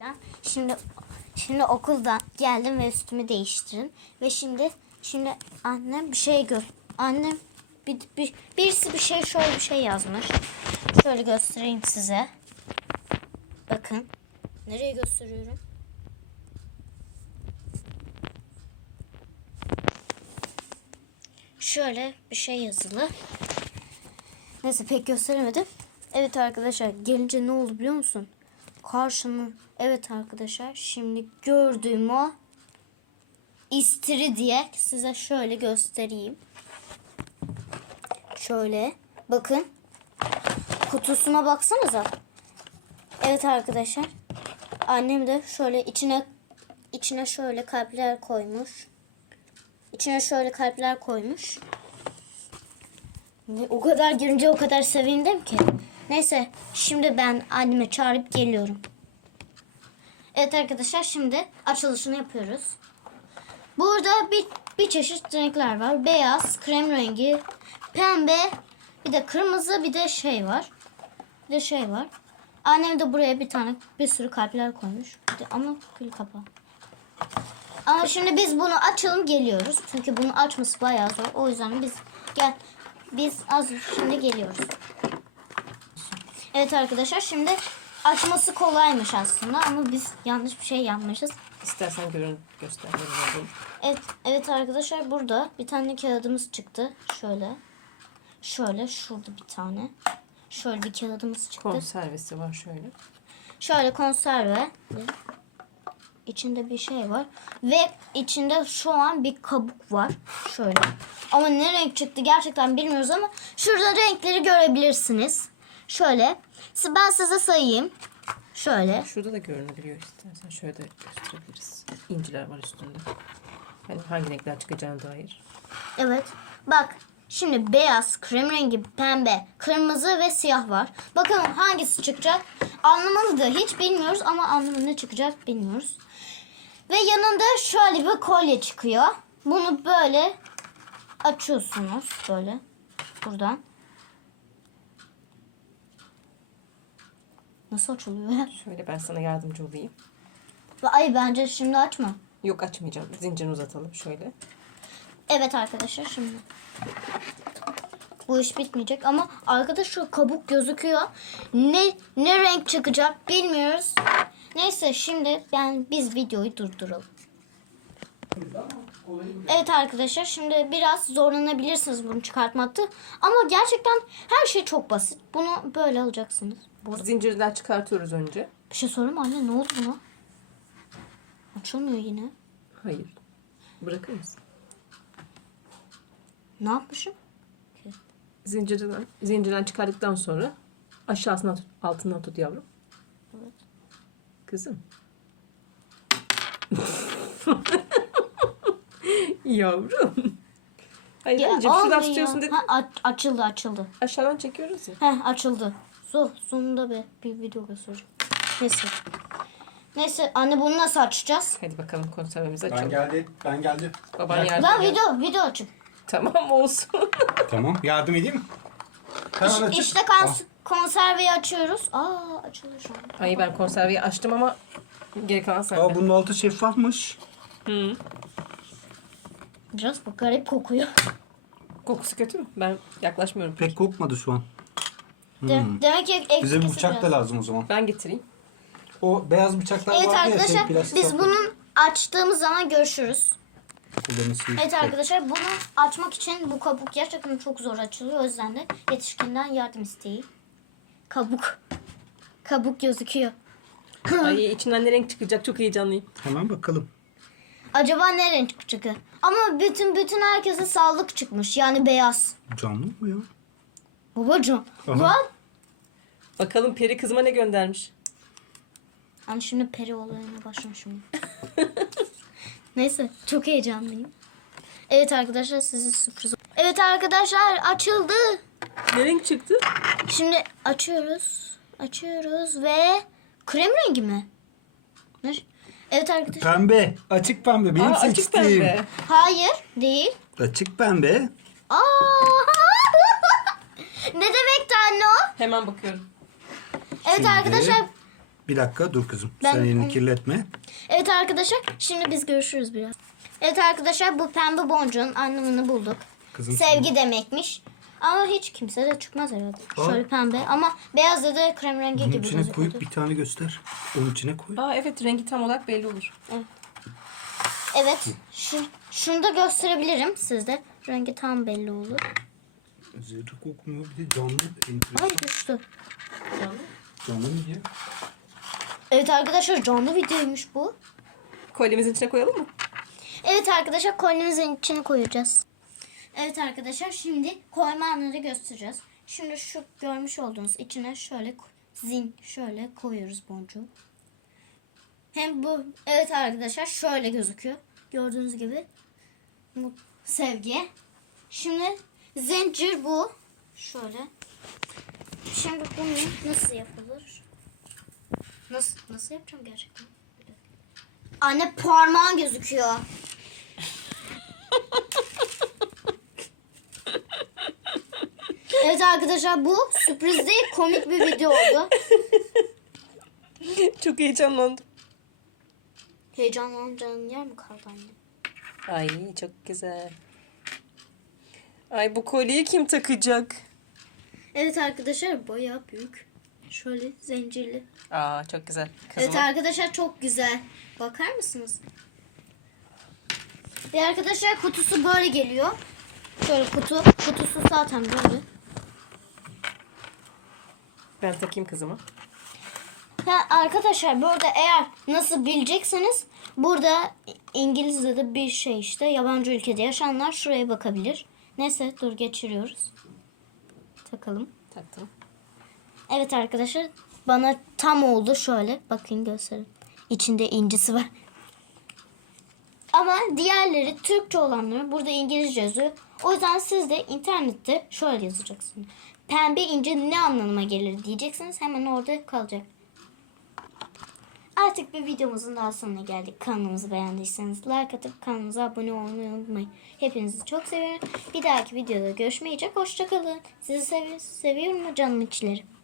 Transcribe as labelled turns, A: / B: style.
A: Şimdi okuldan geldim ve üstümü değiştirin ve şimdi annem bir şey annem birisi şöyle bir şey yazmış. Şöyle göstereyim size. Bakın. Nereye gösteriyorum? Şöyle bir şey yazılı. Neyse pek gösteremedim. Evet arkadaşlar, gelince ne oldu biliyor musun? Evet arkadaşlar, şimdi gördüğüm o istiridye size şöyle göstereyim. Şöyle bakın. Kutusuna baksanıza. Evet arkadaşlar. Annem de şöyle içine şöyle kalpler koymuş. Ve o kadar görünce o kadar sevindim ki. Neyse, şimdi ben annemi çağırıp geliyorum. Evet arkadaşlar, şimdi açılışını yapıyoruz. Burada bir çeşit renkler var. Beyaz, krem rengi, pembe, bir de kırmızı, bir de şey var. Annem de buraya bir sürü kalpler koymuş. Ama gül kapağı. Ama şimdi biz bunu açalım, geliyoruz. Çünkü bunu açması bayağı zor. O yüzden biz şimdi geliyoruz. Evet arkadaşlar, şimdi açması kolaymış aslında ama biz yanlış bir şey yapmışız.
B: İstersen göster.
A: Evet arkadaşlar, burada bir tane kağıdımız çıktı. Şöyle şurada bir tane. Şöyle bir kağıdımız çıktı.
B: Konservesi var şöyle.
A: Şöyle konserve. İçinde bir şey var. Ve içinde şu an bir kabuk var. Şöyle. Ama ne renk çıktı gerçekten bilmiyoruz ama şurada renkleri görebilirsiniz. Şöyle. Ben size sayayım. Şöyle.
B: Şurada da görünebiliyor, istersen şöyle de gösterebiliriz. İnciler var üstünde. Yani hangi renkler çıkacağına dair.
A: Evet. Bak. Şimdi beyaz, krem rengi, pembe, kırmızı ve siyah var. Bakalım hangisi çıkacak? Anlamını da hiç bilmiyoruz ama anlamı ne çıkacak bilmiyoruz. Ve yanında şöyle bir kolye çıkıyor. Bunu böyle açıyorsunuz. Böyle. Buradan. Nasıl açılıyor ya?
B: Şöyle ben sana yardımcı olayım.
A: Ay bence şimdi açma.
B: Yok, açmayacağım. Zincirini uzatalım şöyle.
A: Evet arkadaşlar, şimdi. Bu iş bitmeyecek ama arkada şu kabuk gözüküyor. Ne renk çıkacak bilmiyoruz. Neyse, şimdi biz videoyu durduralım. Evet arkadaşlar, şimdi biraz zorlanabilirsiniz bunu çıkartmakta. Ama gerçekten her şey çok basit. Bunu böyle alacaksınız.
B: Zincirden çıkartıyoruz önce.
A: Bir şey sorayım mı anne, ne oldu buna? Açılmıyor yine.
B: Hayır. Bırakır mısın?
A: Ne yapmışım?
B: Zincirden çıkardıktan sonra aşağısına tut, altından tut yavrum.
A: Evet.
B: Kızım. Yavrum. Hayır, anneciğim şuradan tutuyorsun dedim.
A: Açıldı.
B: Aşağıdan çekiyoruz ya.
A: Açıldı. Sonunda bir video göstereceğim. Neyse anne, bunu nasıl açacağız?
B: Hadi bakalım, konservemizi açalım.
C: Ben geldim.
B: Baban yardım
A: Ben
B: ediyor.
A: video açayım.
B: Tamam, olsun.
C: Tamam, yardım edeyim mi? Hemen açık.
A: İşte konserveyi açıyoruz. Açıldı şu an.
B: Hayır, ben konserveyi açtım ama geri kalan sende.
C: Bunun altı şeffafmış.
B: Hı.
A: Biraz garip kokuyor.
B: Kokusu kötü mü? Ben yaklaşmıyorum.
C: Pek kokmadı şu an.
A: Demek ki
C: Bize bir bıçak da lazım o zaman.
B: Ben getireyim.
C: O beyaz bıçaklar
A: Evet
C: vardı ya,
A: arkadaşlar,
C: plastik
A: biz
C: kaplı.
A: bunun açtığımız zaman görüşürüz.
C: Kullanısı.
A: Evet arkadaşlar, bunu açmak için bu kabuk gerçekten çok zor açılıyor. O yüzden de yetişkinden yardım isteyin. Kabuk gözüküyor.
B: Ay, içinden ne renk çıkacak, çok heyecanlıyım.
C: Hemen bakalım.
A: Acaba ne renk çıkacak? Ama bütün herkese sağlık çıkmış. Yani beyaz.
C: Canlı mı ya?
A: Babacığım.
C: Aha.
A: Lan.
B: Bakalım peri kızıma ne göndermiş.
A: Hani şimdi peri olayına başlamışım. Neyse, çok heyecanlıyım. Evet arkadaşlar, size sürpriz. Evet arkadaşlar, açıldı.
B: Ne renk çıktı?
A: Şimdi açıyoruz ve krem rengi mi? Evet arkadaşlar.
C: Pembe. Açık pembe. Benim
B: Açık
C: seçtiğim.
B: pembe.
A: Hayır, değil.
C: Açık pembe.
A: Aa! Ne demekti anne o?
B: Hemen bakıyorum.
A: Evet
C: Şimdi-
A: arkadaşlar,
C: Bir dakika dur kızım.
A: Ben-
C: Sen elini kirletme.
A: Evet arkadaşlar şimdi biz görüşürüz biraz. Evet arkadaşlar bu pembe boncuğun anlamını bulduk.
C: Kızım
A: Sevgi demekmiş. Ama hiç kimse de çıkmaz herhalde.
C: Aa.
A: Şöyle pembe ama beyaz ya da krem rengi
C: Bunun
A: gibi
C: içine koyup
A: gözüküyordu.
C: bir tane göster. Onun içine koy.
B: Aa evet, rengi tam olarak belli olur.
A: Evet. Şunu da gösterebilirim sizde. Rengi tam belli olur.
C: Zerre kokmuyor. Bir de canlı. Enteresan.
A: Ay düştü.
C: Canlı mı diye?
A: Evet arkadaşlar canlı videoymuş bu.
B: Kolyemizin içine koyalım mı?
A: Evet arkadaşlar kolyemizin içine koyacağız. Evet arkadaşlar şimdi koyma anları göstereceğiz. Şimdi şu görmüş olduğunuz içine şöyle şöyle koyuyoruz boncuğu. Hem bu evet arkadaşlar şöyle gözüküyor. Gördüğünüz gibi bu sevgi. Şimdi zincir bu. Şöyle. Şimdi bunu nasıl yapılır? Nasıl yapacağım gerçekten? Anne parmağın gözüküyor. Evet arkadaşlar bu sürpriz değil komik bir video oldu.
B: Çok heyecanlandım.
A: Heyecanlanacağın yer mi kaldı anne?
B: Ay çok güzel. Ay bu kolyeyi kim takacak?
A: Evet arkadaşlar bayağı büyük. Şöyle zincirli.
B: Aa çok güzel.
A: Evet arkadaşlar çok güzel. Bakar mısınız? Ve arkadaşlar kutusu böyle geliyor. Şöyle kutusu zaten böyle.
B: Ben takayım kızıma.
A: Ha, arkadaşlar burada eğer nasıl bilecekseniz burada İngilizce'de bir şey işte yabancı ülkede yaşayanlar şuraya bakabilir. Neyse dur geçiriyoruz. Takalım.
B: Taktım.
A: Evet arkadaşlar bana tam oldu şöyle. Bakın göstereyim. İçinde incisi var. Ama diğerleri Türkçe olanları burada İngilizce yazıyor. O yüzden siz de internette şöyle yazacaksınız. Pembe ince ne anlamına gelir diyeceksiniz. Hemen orada kalacak. Artık bir videomuzun daha sonuna geldik. Kanalımızı beğendiyseniz like atıp kanalımıza abone olmayı unutmayın. Hepinizi çok seviyorum. Bir dahaki videoda görüşmeyecek. Hoşçakalın. Sizi seviyorum canım içlerim.